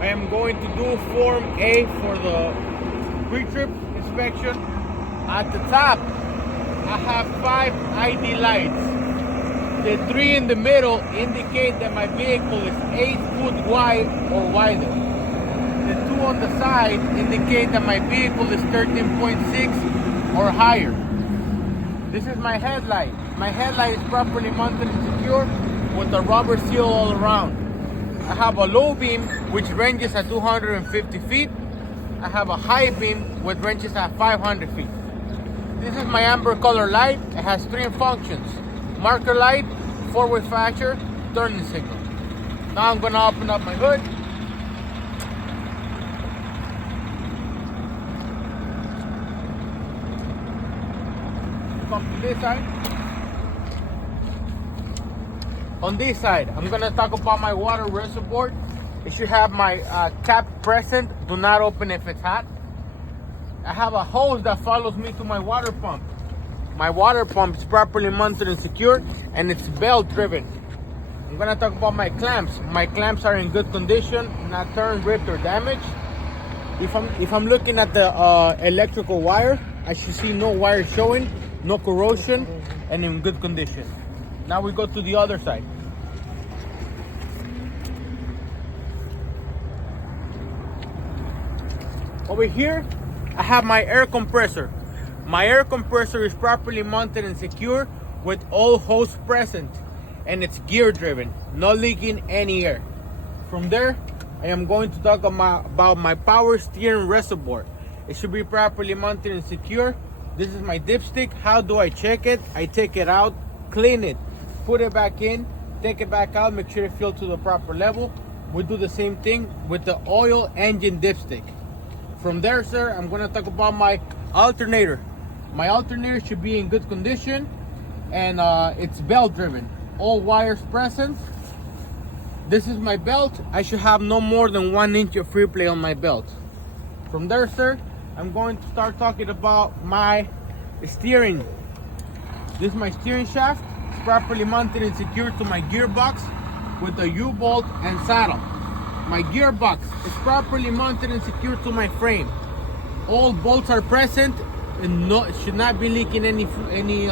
I am going to do Form A for the pre-trip inspection. At the top, I have 5 ID lights. The 3 in the middle indicate that my vehicle is 8 foot wide or wider. The 2 on the side indicate that my vehicle is 13.6 or higher. This is my headlight. My headlight is properly mounted and secure with a rubber seal all around. I have a low beam which ranges at 250 feet. I have a high beam which ranges at 500 feet. This is my amber color light. It has 3 functions: marker light, forward flasher, turning signal. Now I'm gonna open up my hood. Come to this side. On this side, I'm gonna talk about my water reservoir. It should have my cap present. Do not open if it's hot. I have a hose that follows me to my water pump. My water pump is properly mounted and secured, and it's belt driven. I'm gonna talk about my clamps. My clamps are in good condition, not turned, ripped, or damaged. If I'm looking at the electrical wire, I should see no wire showing, no corrosion, and in good condition. Now we go to the other side. Over here, I have my air compressor. My air compressor is properly mounted and secure with all hoses present, and it's gear driven, not leaking any air. From there, I am going to talk about my power steering reservoir. It should be properly mounted and secure. This is my dipstick. How do I check it? I take it out, clean it, put it back in, take it back out, make sure it fills to the proper level. We do the same thing with the oil engine dipstick. From there, sir, I'm gonna talk about my alternator. My alternator should be in good condition, and it's belt driven. All wires present. This is my belt. I should have no more than 1 inch of free play on my belt. From there, sir, I'm going to start talking about my steering. This is my steering shaft. It's properly mounted and secured to my gearbox with a U-bolt and saddle. My gearbox is properly mounted and secured to my frame. All bolts are present and should not be leaking any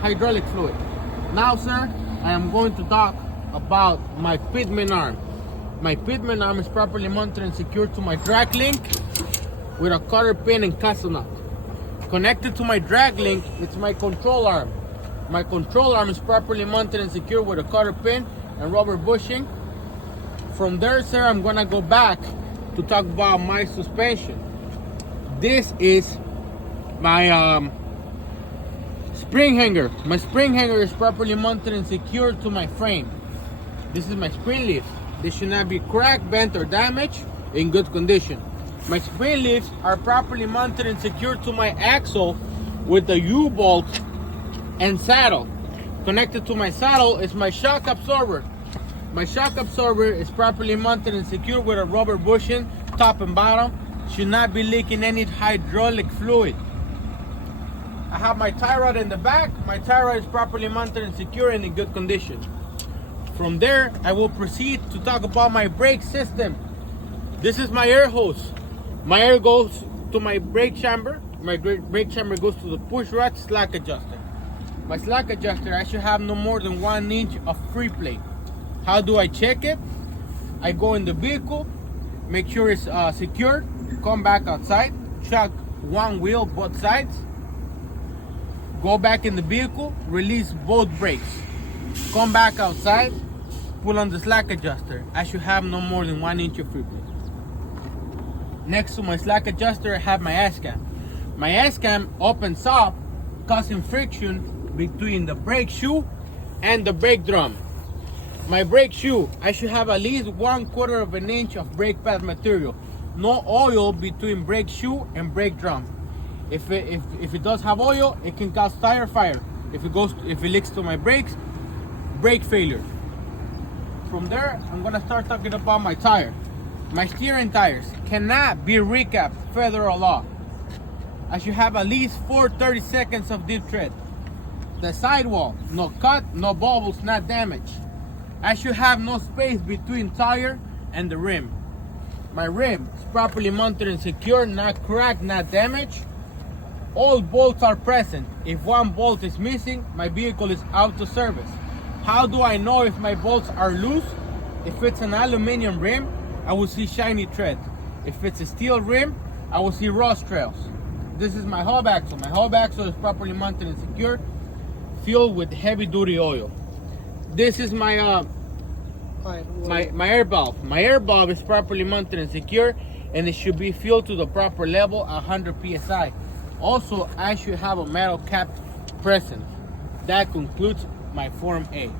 hydraulic fluid. Now, sir, I am going to talk about my pitman arm. My pitman arm is properly mounted and secured to my drag link with a cotter pin and castle nut. Connected to my drag link, it's my control arm. My control arm is properly mounted and secured with a cotter pin and rubber bushing. From there, sir, I'm gonna go back to talk about my suspension. This is my spring hanger. My spring hanger is properly mounted and secured to my frame. This is my spring leaf. They should not be cracked, bent, or damaged, in good condition. My spring leaves are properly mounted and secured to my axle with the U-bolt and saddle. Connected to my saddle is my shock absorber. My shock absorber is properly mounted and secured with a rubber bushing, top and bottom. Should not be leaking any hydraulic fluid. I have my tie rod in the back. My tie rod is properly mounted and secure and in good condition. From there, I will proceed to talk about my brake system. This is my air hose. My air goes to my brake chamber. My brake chamber goes to the push rod slack adjuster. My slack adjuster, I should have no more than 1 inch of free play. How do I check it? I go in the vehicle, make sure it's secured, come back outside, check one wheel, both sides, go back in the vehicle, release both brakes, come back outside, pull on the slack adjuster. I should have no more than 1 inch of free play. Next to my slack adjuster, I have my S-cam. My S-cam opens up, causing friction between the brake shoe and the brake drum. My brake shoe, I should have at least 1/4 of an inch of brake pad material. No oil between brake shoe and brake drum. If it does have oil, it can cause tire fire. If it leaks to my brakes, brake failure. From there, I'm gonna start talking about my tire. My steering tires cannot be recapped, federal law. I should have at least 30 seconds of deep tread. The sidewall, no cut, no bubbles, not damaged. I should have no space between tire and the rim. My rim is properly mounted and secure, not cracked, not damaged. All bolts are present. If one bolt is missing, my vehicle is out of service. How do I know if my bolts are loose? If it's an aluminum rim, I will see shiny tread. If it's a steel rim, I will see rust trails. This is my hub axle. My hub axle is properly mounted and secure, filled with heavy duty oil. This is my air valve. My air valve is properly mounted and secure, and it should be filled to the proper level, 100 psi. Also, I should have a metal cap present. That concludes my Form A.